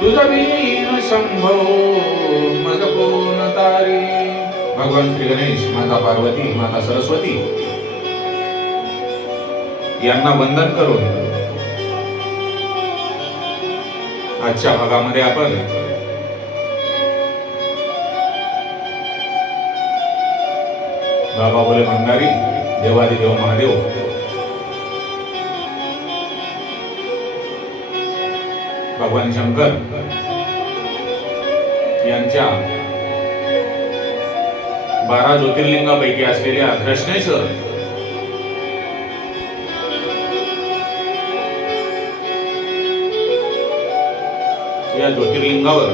तुझ वीण शंभो मज कोण भगवान श्री गणेश माता पार्वती माता सरस्वती। यांना वंदन करून आजच्या भागामध्ये आपण बाबा बोले भंडारी देवादी देव महादेव भगवान शंकर यांच्या बारा ज्योतिर्लिंगापैकी असलेल्या कृष्णेश्वर या ज्योतिर्लिंगावर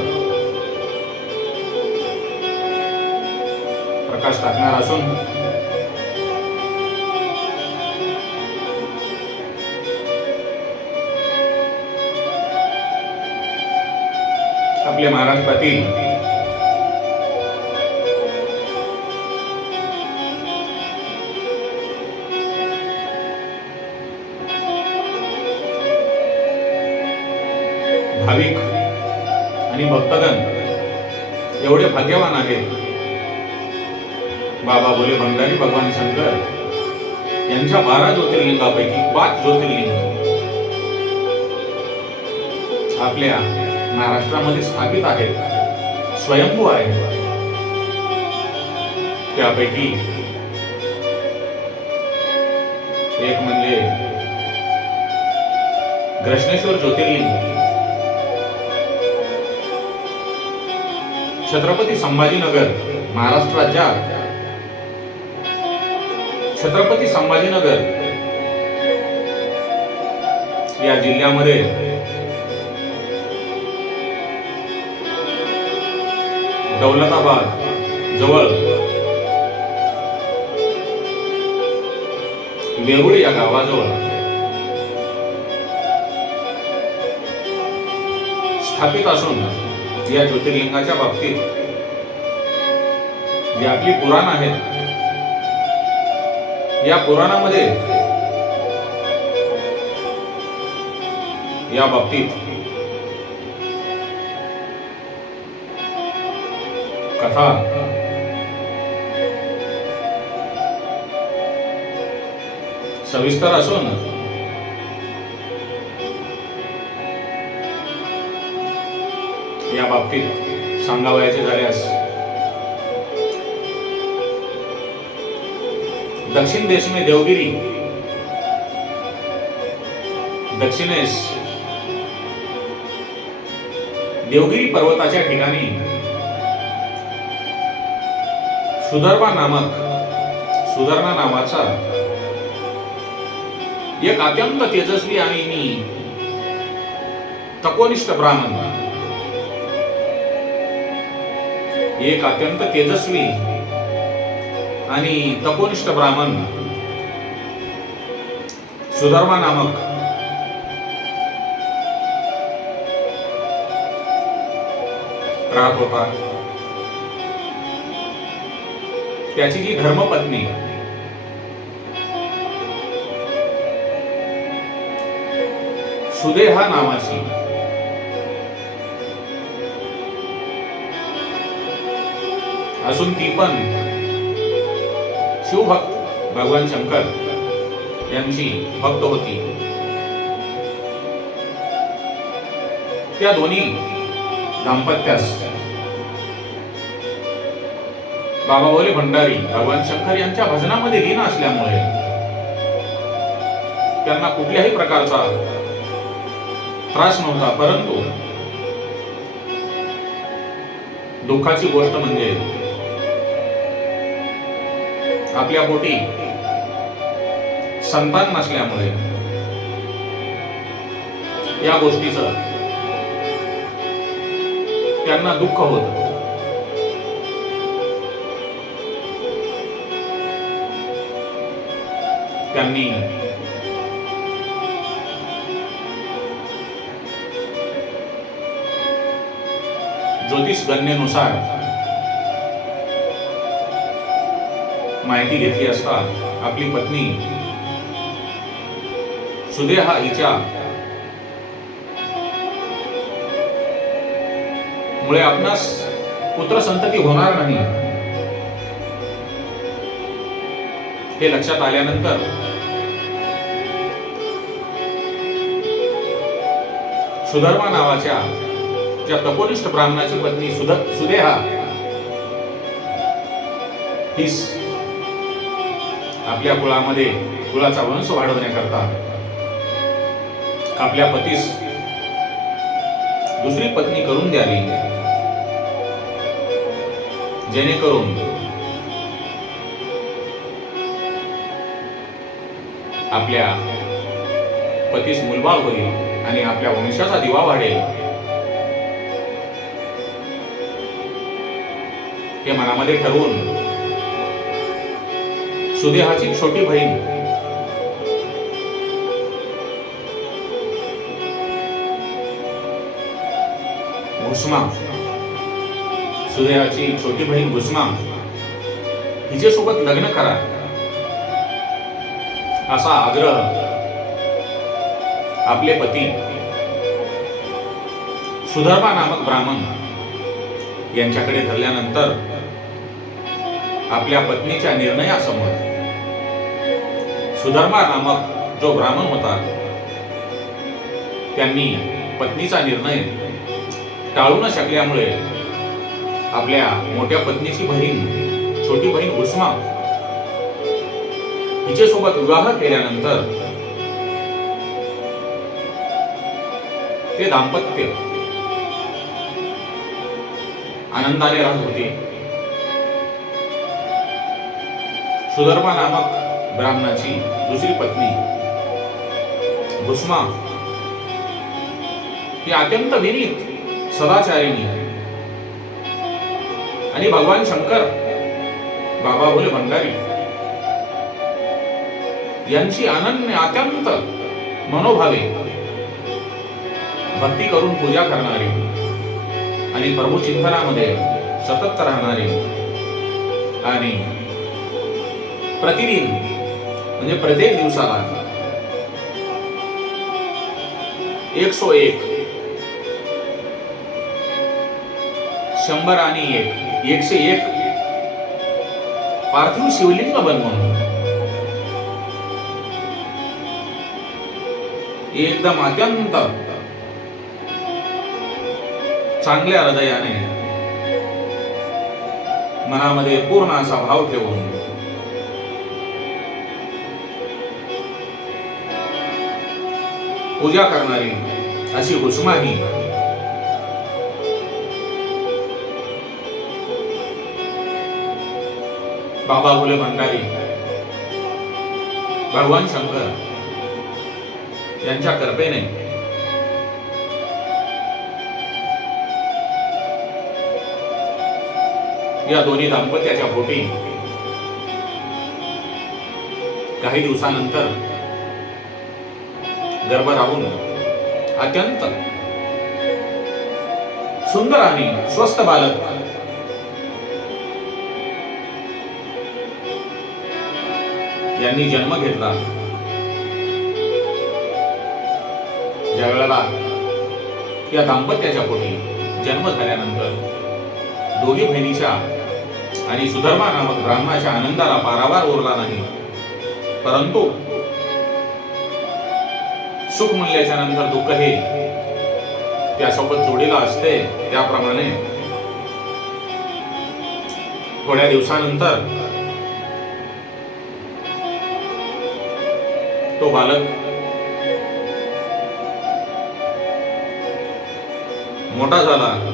प्रकाश टाकणार असून आपल्या महाराष्ट्रातील भाविक आणि भक्तगण एवढे भाग्यवान आहेत. बाबा बोले भंडारी भगवान शंकर यांच्या बारा ज्योतिर्लिंगापैकी पाच ज्योतिर्लिंग आपल्या महाराष्ट्रामध्ये स्थापित आहेत. स्वयंभू आहेत. त्यापैकी एक म्हणजे ग्रश्नेश्वर ज्योतिर्लिंग. छत्रपती संभाजीनगर महाराष्ट्राच्या छत्रपती संभाजीनगर या जिल्ह्यामध्ये दौलताबाद जवळ. वेरुळ या गावाजवळ. स्थापित असून या ज्योतिर्लिंगाच्या बाबतीत जे आपली पुराण आहेत या पुराणामध्ये या बाबतीत कथा। सविस्तर असून या बाबतीत सांगावयाचे झाल्यास दक्षिण देश में देवगिरी दक्षिणेस देवगिरी पर्वताच्या ठिकाणी सुधर्मा नामक सुधर्मा नावाचा एक अत्यंत तेजस्वी आणि तपोनिष्ठ ब्राह्मण. एक अत्यंत तेजस्वी आणि तपोनिष्ठ ब्राह्मण सुधर्मा नामक राहत होता. त्याची जी धर्मपत्नी. सुदेहा नावाची. असून ती पण शिवभक्त भगवान शंकर यांची भक्त होती. त्या दोन्ही दाम्पत्यास बाबा भंडारी भगवान शंकर यांच्या भजनामध्ये लीन असल्यामुळे. त्यांना कुठल्याही प्रकारचा त्रास नव्हता परंतु दुःखाची गोष्ट म्हणजे आपल्या पोटी संतान नसल्यामुळे या गोष्टीचं त्यांना दुःख होत. त्यांनी ज्योतिष गणनेनुसार माहिती घेतली असता आपली पत्नी सुदेहा हिच्या मुळे आपणास पुत्र संतती होणार नाही. हे लक्षात आल्यानंतर सुधर्मा नावाच्या ज्या तपोनिष्ठ ब्राह्मणाची पत्नी सुध सुदेहा ही आपल्या कुळामध्ये कुळाचा वंश वाढवण्याकरता आपल्या पतीस दुसरी पत्नी करून द्यावी. जेणेकरून आपल्या पतीस मुलबाळ होईल. आणि आपल्या वंशाचा दिवा वाढेल. हे मनामध्ये ठरवून सुदेहाची छोटी बहीण भुस्मा सुदेहाची छोटी बहीण भुस्मा हिच्यासोबत लग्न करा. असा आग्रह आपले पती सुधर्मा नामक ब्राह्मण यांच्याकडे धरल्यानंतर आपल्या पत्नीच्या निर्णयासमोर सुधर्मा नामक जो ब्राह्मण होता त्यांनी पत्नीचा निर्णय टाळू न शकल्यामुळे आपल्या मोठ्या पत्नीची बहीण छोटी बहीण उष्मा हिच्यासोबत विवाह केल्यानंतर ते दाम्पत्य. आनंदाने राहत होते. सुधर्मा नामक ब्राह्मणाची दुसरी पत्नी भुष्मा ही अत्यंत विनीत सदाचारिणी आणि भगवान शंकर बाबा भोले भंडारी यांची अनन्य अत्यंत मनोभावे भक्ती करून पूजा करणारी आणि प्रभू चिंतनामध्ये सतत राहणारी आणि प्रतिदिन म्हणजे प्रत्येक दिवसाला एक सो एक शंभर आणि एक एकशे एक पार्थिव शिवलिंग बनवून एकदम अत्यंत चांगल्या हृदयाने मनामध्ये पूर्ण असा भाव ठेवून पूजा करणारी अशी हुसमा ही बाबा फुले भंडारी भगवान शंकर यांच्या कृपेने या दोन्ही दाम्पत्याच्या पोटी काही दिवसानंतर गर्भ राहून अत्यंत सुंदर आणि स्वस्त बालक यांनी जन्म घेतला. ज्या वेळेला या दाम्पत्याच्या पोटी जन्म झाल्यानंतर दोघी बहिणीच्या आणि सुधर्मा नामक ब्राह्मणाच्या आनंदाला पारावार उरला नाही. परंतु सुख म्हणल्याच्या नंतर दुःख हे त्यासोबत जोडीला असते. त्याप्रमाणे थोड्या दिवसानंतर तो बालक मोठा झाला.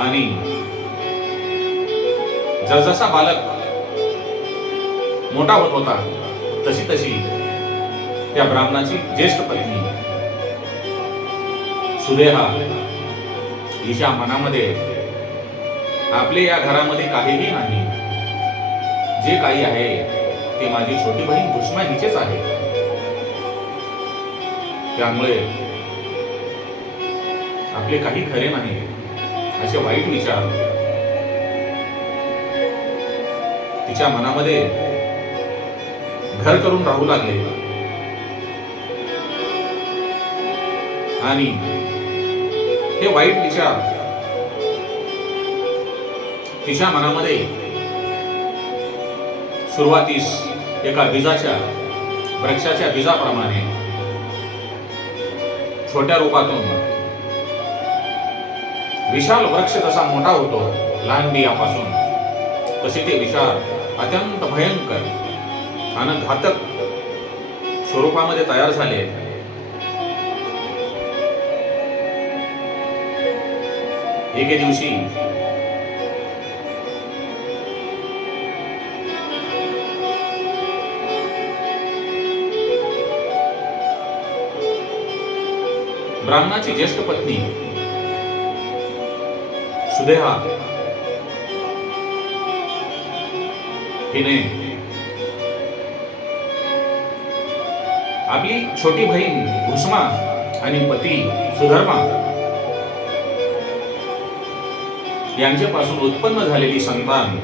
आणि जसजसा बालक मोठा होत होता तशी तशी त्या ब्राह्मणाची ज्येष्ठ पत्नी सुदेहा हिच्या मनामध्ये आपले या घरामध्ये काहीही नाही. जे काही आहे ते माझी छोटी बहीण भूषमा हिचेच आहे. त्यामुळे आपले काही खरे नाही. असे वाईट विचार. तिच्या मनामध्ये घर करून राहू लागले. आणि हे वाईट विचार तिच्या मनामध्ये सुरुवातीस एका बीजाच्या वृक्षाच्या बीजाप्रमाणे छोट्या रूपातून विशाल वृक्ष जसा मोठा होतो लहान बियापासून तसे ते विचार अत्यंत भयंकर आणि घातक स्वरूपामध्ये तयार झाले एके दिवशी ब्राह्मणाची ज्येष्ठ पत्नी सुदेहा. हिने. आपली छोटी बहीण भुष्मा आणि पती सुधर्मा यांच्यापासून उत्पन्न झालेली संतान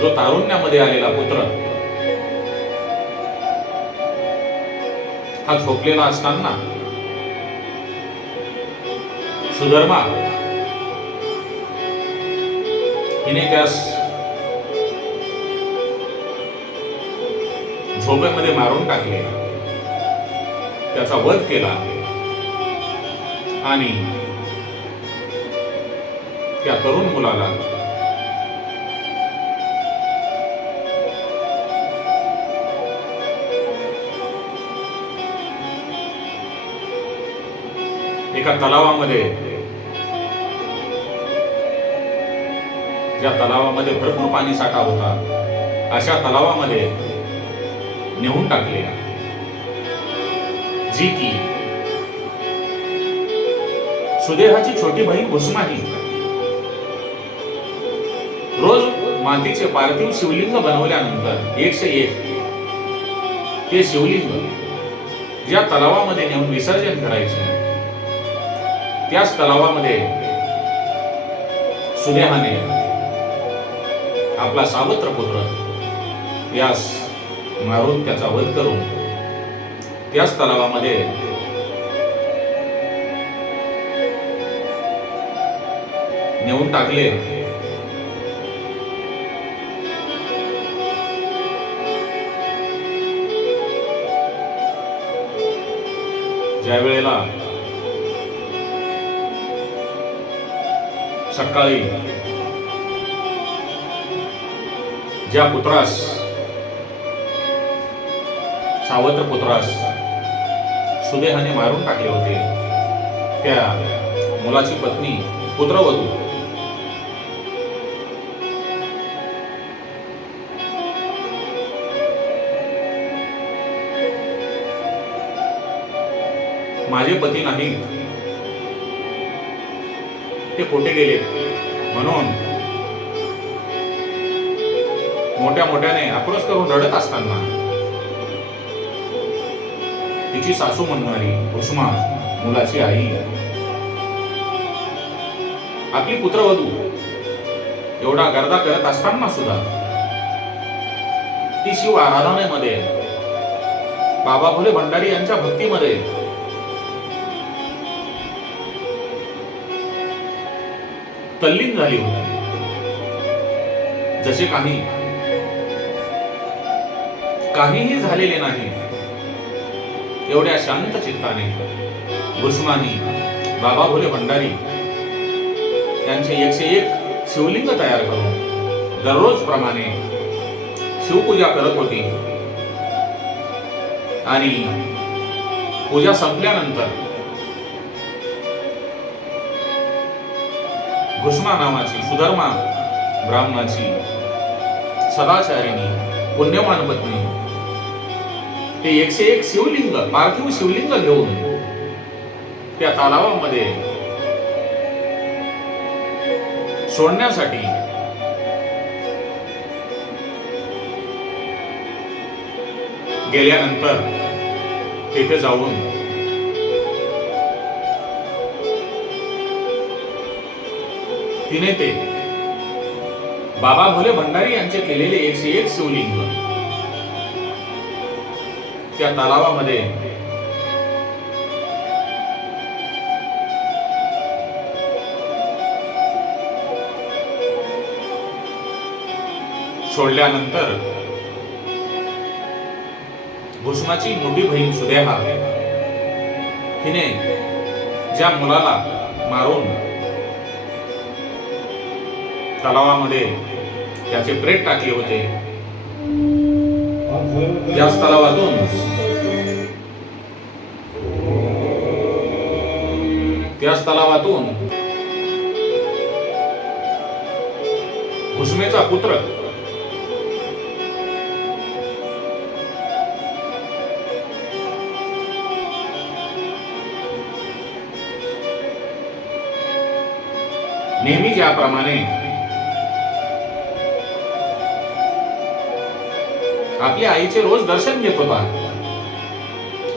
जो तारुण्यामध्ये आलेला पुत्र हा झोपलेला असताना सुधर्मा. हिने त्यास झोपेमध्ये मारून टाकले. त्याचा वध केला. आणि त्या तरुण मुलाला एका तलावामध्ये ज्या तलावामध्ये भरपूर पाणी साठा होता. अशा तलावामध्ये नेऊन टाकले जी की सुदेहाची छोटी बहीण भुसमाही रोज मातीचे पार्थिव शिवलिंग बनवल्यानंतर एकशे एक ते शिवलिंग ज्या तलावामध्ये नेऊन विसर्जन करायचे त्याच तलावामध्ये सुदेहाने आपला सावत्र पुत्र. यास मारून त्याचा वध करून त्याच तलावामध्ये नेऊन टाकले. ज्या वेळेला सकाळी ज्या पुत्रास सावत्र पुत्रास सुदेहाने मारून टाकले होते त्या मुलाची पत्नी पुत्रवधू. माझे पती नाही. ते कुठे गेले? म्हणून मोठ्या मोठ्याने आक्रोश करून रडत असताना तिची सासू म्हणणारी उष्मा मुलाची आई आपली पुत्रवधू एवढा गर्दा करत असताना सुद्धा ती शिव आराधनेमध्ये बाबा फुले भंडारी यांच्या भक्तीमध्ये तल्लीन झाली होती. जसे काही काहीही झालेले नाही. एवढ्या शांत चित्ताने भुष्मानी बाबा भोले भंडारी यांचे एकशे एक शिवलिंग तयार करून दररोज प्रमाणे शिवपूजा करत होती. आणि पूजा संपल्यानंतर भुष्मा नावाची सुधर्मा ब्राह्मणाची सदाचारिणी पुण्यवान पत्नी ते एकशे एक शिवलिंग पार्थिव शिवलिंग घेऊन त्या तलावामध्ये सोडण्यासाठी गेल्यानंतर तिथे जाऊन तिने ते बाबा भोले भंडारी यांचे केलेले एकशे एक शिवलिंग त्या तलावामध्ये. सोडल्यानंतर भुसमाची मोठी बहीण सुदेहा हिने ज्या मुलाला मारून तलावामध्ये त्याचे प्रेत टाकले होते त्याच तलावातून त्याच तलावातून. कुसुमेचा पुत्र. नेहमी ज्याप्रमाणे आपल्या आईचे रोज दर्शन घेत होता.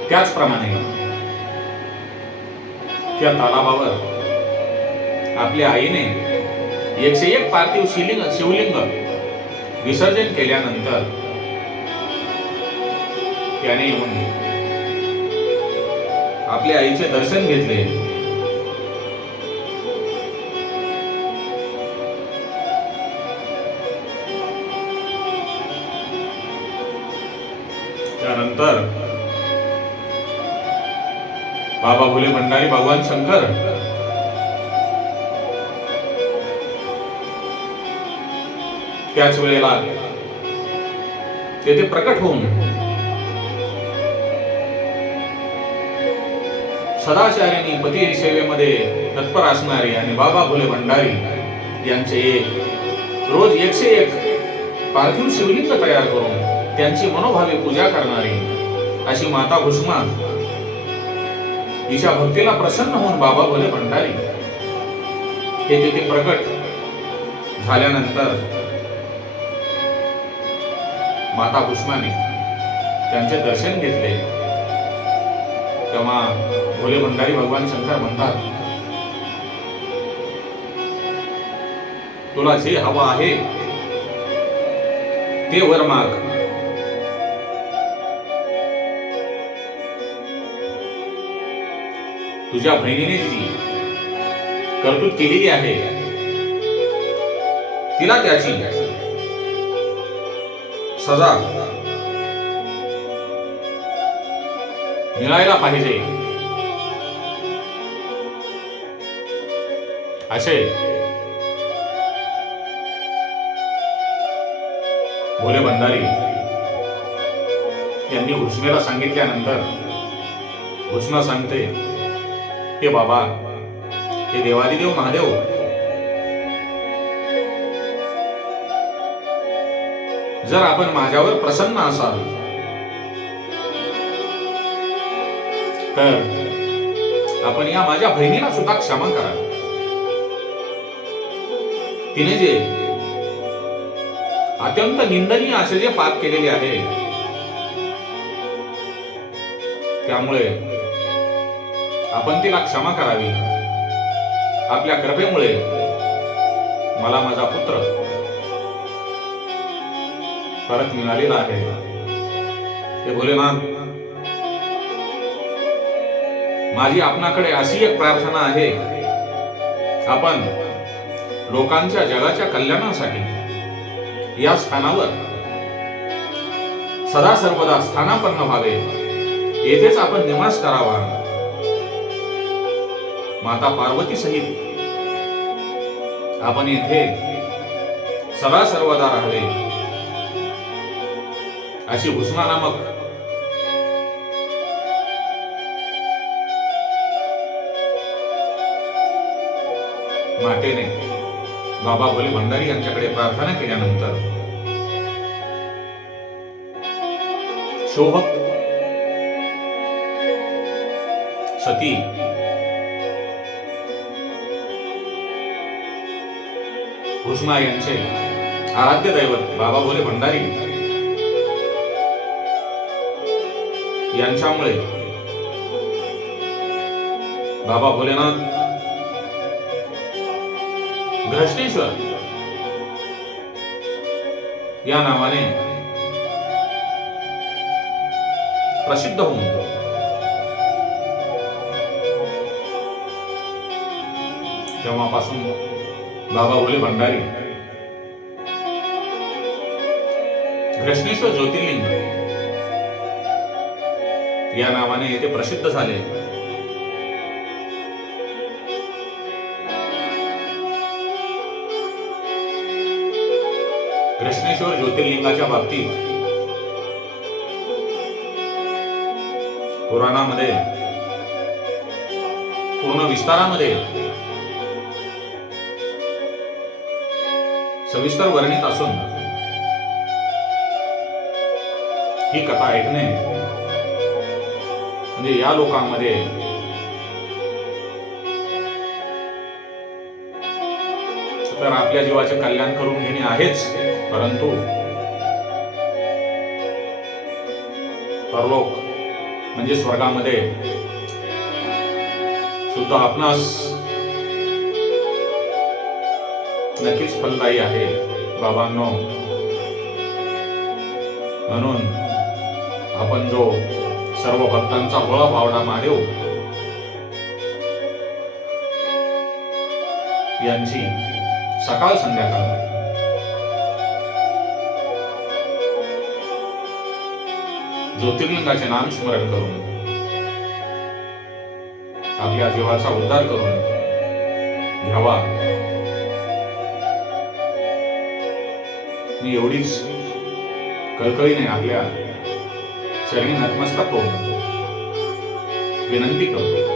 त्याचप्रमाणे. त्या तलावावर आपल्या आईने एकशे एक पार्थिव शिवलिंग शिवलिंग विसर्जन केल्यानंतर त्याने येऊन आपल्या आईचे दर्शन घेतले. त्यानंतर बाबा फुले भंडारी भगवान शंकर. त्याच वेळेला तेथे प्रकट होऊन सदाचार्यांनी पती सेवेमध्ये तत्पर असणारे आणि बाबा भुले भंडारी यांचे एक रोज एकशे एक पार्थिव शिवलिंग तयार करून त्यांची मनोभावे पूजा करणारी अशी माता भुष्मा तिच्या भक्तीला प्रसन्न होऊन बाबा भोले भंडारी हे तिथे प्रकट झाल्यानंतर माता भुष्माने त्यांचे दर्शन घेतले. तेव्हा भोले भंडारी भगवान शंकर म्हणतात तुला जे हवं आहे ते वर माग. तुझ्या बहिणीने जी कर्तूत केलेली आहे तिला त्याची सजा मिळायला पाहिजे. असे भोले भंडारी यांनी घुसमेला सांगितल्यानंतर घुसमा सांगते हे बाबा हे देवादिदेव महादेव. जर आपण माझ्यावर प्रसन्न असाल तर आपण या माझ्या बहिणीला सुद्धा क्षमा करा. तिने जे अत्यंत निंदनीय असे जे पाप केलेले आहे त्यामुळे आपण तिला क्षमा करावी. आपल्या कृपेमुळे मला माझा पुत्र परत मिळालेला आहे. हे भोलेनाथ माझी आपणाकडे अशी एक प्रार्थना आहे. आपण लोकांच्या जगाच्या कल्याणासाठी या स्थानावर सदा सर्वदा स्थानापन्न व्हावे. येथेच आपण निवास करावा. माता पार्वती सहित. आपण येथे सदा सर्वदा राहावे. अशी घोषणा नामक मातेने बाबा भोले भंडारी यांच्याकडे प्रार्थना केल्यानंतर शोभक सती कृष्णा यांचे आराध्य दैवत बाबा भोले भंडारी यांच्यामुळे बाबा भोलेनाथ घृष्णेश्वर या नावाने प्रसिद्ध होऊन तेव्हापासून बाबा भोले भंडारी घृष्णेश्वर ज्योतिर्लिंग या नावाने येथे प्रसिद्ध झाले कृष्णेश्वर ज्योतिर्लिंगाच्या बाबतीत पुराणामध्ये पूर्ण विस्तारामध्ये सविस्तर वर्णित असून ही कथा ऐकणे म्हणजे या लोकांमध्ये तर आपल्या जीवाचे कल्याण करून घेणे आहेच परंतु परलोक म्हणजे स्वर्गामध्ये सुद्धा आपणास नक्कीच फलदायी आहे. बाबांनो म्हणून आपण जो सर्व भक्तांचा भोळा भावडा महादेव यांची सकाळ संध्याकाळ. ज्योतिर्लिंगाचे नाम स्मरण करून आपल्या जीवाचा उद्धार करून घ्यावा. आणि एवढीच कळकळीने आपल्या. चरणी नतमस्तक होऊन विनंती करतो.